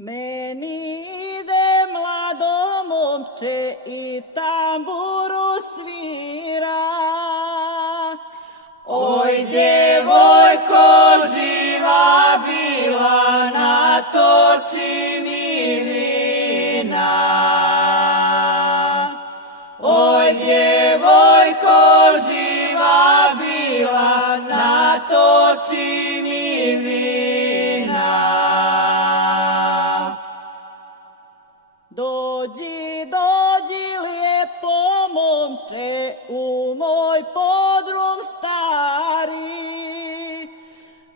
Meni ide mlado momče i tamburu svira. Oj, djevojko živa bila, natoči mi vina. Oj, djevojko živa bila, natoči mi vina. Dođi, dođi lijepo momče u moj podrum stari.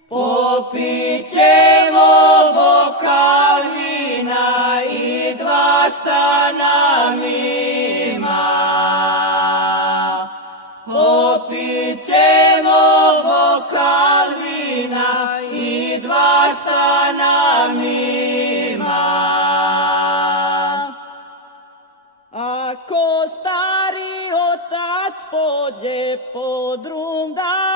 Popit ćemo bokal vina i dva šta nam ima. Popit ćemo bokal vina i dva šta nam ima. Ako stari otac pođe podrum da